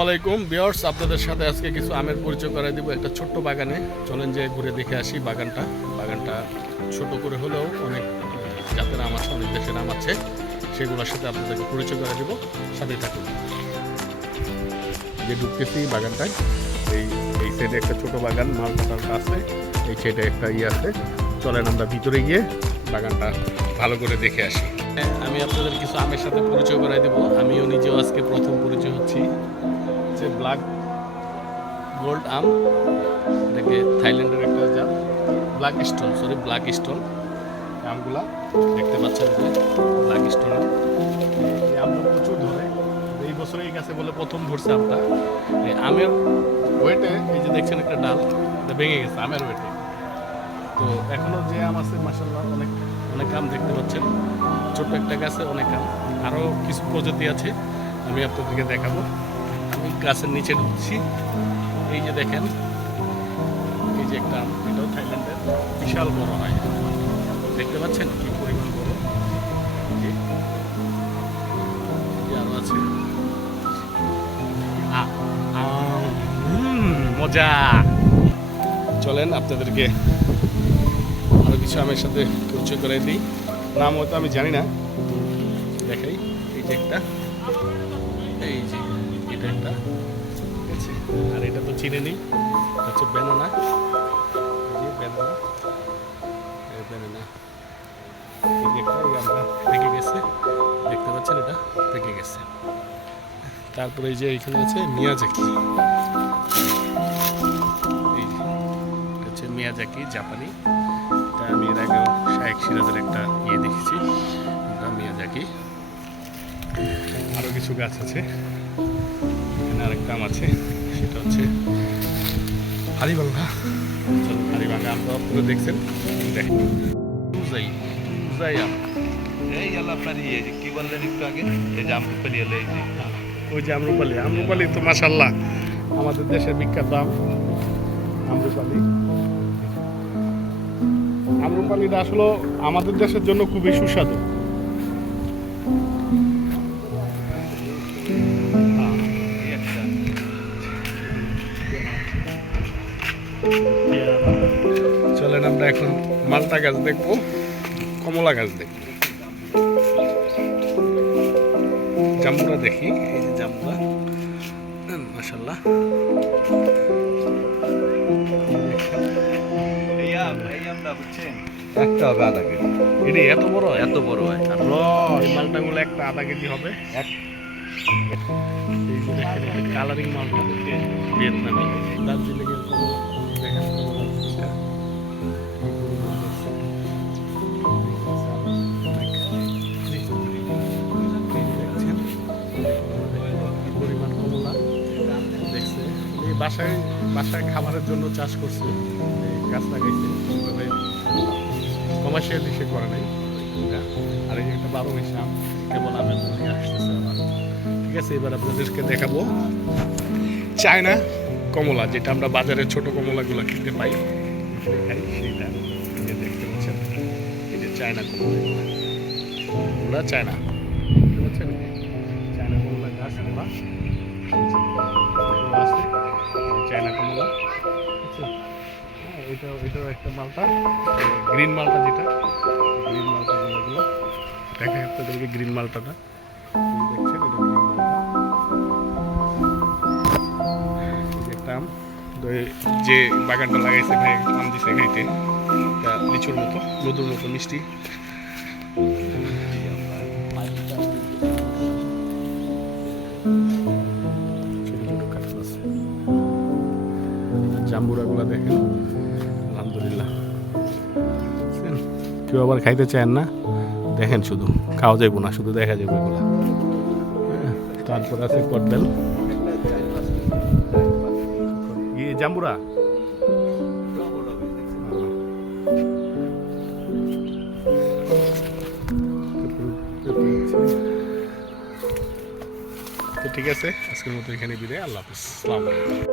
আসসালামাইকুম ভিউয়ার্স, আপনাদের সাথে আজকে কিছু আমের পরিচয় করাই দিব একটা ছোট্ট বাগানে। চলেন যে ঘুরে দেখে আসি বাগানটা ছোট করে হলেও অনেক জাতের আম আছে, অনেক দেশের আম আছে, সেগুলোর সাথে আপনাদেরকে পরিচয় করে দেবো। সাথে থাকুন। যে ঢুকতেছি বাগানটায়, এই সাইডে একটা ছোট বাগান মালটা আছে, এই সাইডে একটা আছে। চলেন আমরা ভিতরে গিয়ে বাগানটা ভালো করে দেখে আসি। আমি আপনাদের কিছু আমের সাথে পরিচয় করাই দেবো। আমিও নিজেও আজকে প্রথম পরিচয় হচ্ছি। ব্ল্যাক গোল্ড আম, এটাকে থাইল্যান্ডের একটা জাত, ব্ল্যাক স্টোন আমগুলা দেখতে পাচ্ছেন যে ব্ল্যাক স্টোন আম। এই আমটা প্রচুর ধরে, এই বছরে এই গাছে বলে প্রথম ধরছে আমটা। এই আমের ওয়েটে এই যে দেখছেন একটা ডাল, এটা ভেঙে গেছে আমের ওয়েটে। তো এখনো যে আম আছে মাশাআল্লাহ অনেক আম দেখতে পাচ্ছেন। ছোট্ট একটা গাছে অনেক আম, আরও কিছু প্রজাতি আছে, আমি আপনাদেরকে দেখাবো। আমি গাছের নিচে ঢুকছি, এই যে দেখেন, এই যে একটা আম, এটাও থাইল্যান্ডের, বিশাল বড় হয়, দেখতে পাচ্ছেন কি পরিমাণ বড়। আরো আছে মজা। চলেন আপনাদেরকে আরো কিছু আমের সাথে পরিচয় করে দিই। নাম হয়তো আমি জানি না, দেখাই। এই যে একটা, এই যে এটা একটা, ঠিক আছে। আর এটা তো চিনে নেই, এটা হচ্ছে ব্যানানা। এই যে একটা আমরা পেকে গেছে, দেখতে পাচ্ছেন, এটা পেকে গেছে। তারপরে এই যে এখানে আছে মিয়াজাকি, এই যে হচ্ছে মিয়াজাকি জাপানি। এটা আমি এর আগেও শায়েখ সিরাজের একটা দেখেছি, মিয়াজাকি। আরও কিছু গাছ আছে, এখানে আরেকটা আম আছে, সেটা হচ্ছে হাড়িভাঙ্গা। চলো হাড়িভাঙ্গা আমটা আপনারা দেখছেন, দেখেন আম। এই আপনার কি বললেন একটু আগে, এই যে আমরুপালি হলো, এই যে ওই যে আমরুপালি তো মাশাআল্লাহ আমাদের দেশের বিখ্যাত আম। আমরুপালিটা আসলে আমাদের দেশের জন্য খুবই সুস্বাদু। চলেন আমরা এখন মালটা গাছ দেখবো, কমলা গাছ দেখবো, জাম্বুরা দেখি। এই যে জাম্বুরা, মাশাআল্লাহ। একটা হবে আধা কেজি। এটা এত বড় হয়। আর এই মালটাগুলো একটা আধা কেজি হবে। এই যে দেখেন, এটা কালারিং মালটা, ভিয়েতনামি, দার্জিলিংয়ের কমলা। দেখেন কমলা পরিমাণ কমলা দেখছে। এই বাসায় খাবারের জন্য চাষ করছে, গাছ লাগাইছে, ওইভাবে কমার্শিয়ালি সে করে নাই। আর এই একটা 12 মাসে আম, কেবল আমের মধ্যে আসতেছে আমার। ঠিক আছে, এবার আপনাদেরকে দেখাবো চায়না কমলা, যেটা আমরা বাজারে ছোট কমলাগুলো কিনতে পাই, খাই সেইটা। এই যে দেখতে পাচ্ছেন, এই যে চায়না কমলা, চায়না, দেখতে পাচ্ছেন, চায়না কমলা গাছ এগুলা আছে, চায়না কমলা। এটাও একটা মালটা, গ্রিন মালটা, যেটা গ্রিন মালটা গুলো দেখা আপনাদেরকে। গ্রিন মালটাটা দেখছেন, এটা গ্রিন মালটা, একটা আম। যে বাগানটা লাগাইছে ভাই, আম দিছে খাইতে, এটা লিচুর মতো, মধুর মতো মিষ্টি। জাম্বুরাগুলা দেখেন, আলহামদুলিল্লাহ। কেউ আবার খাইতে চান না, দেখেন, শুধু খাওয়া যাইব না, শুধু দেখা যাবে এগুলা। তারপর আছে কটবেল, জাম্বুরা। তো ঠিক আছে, আজকের মতো এখানে বিদায়। আল্লাহ হাফিজ, আসসালামু আলাইকুম।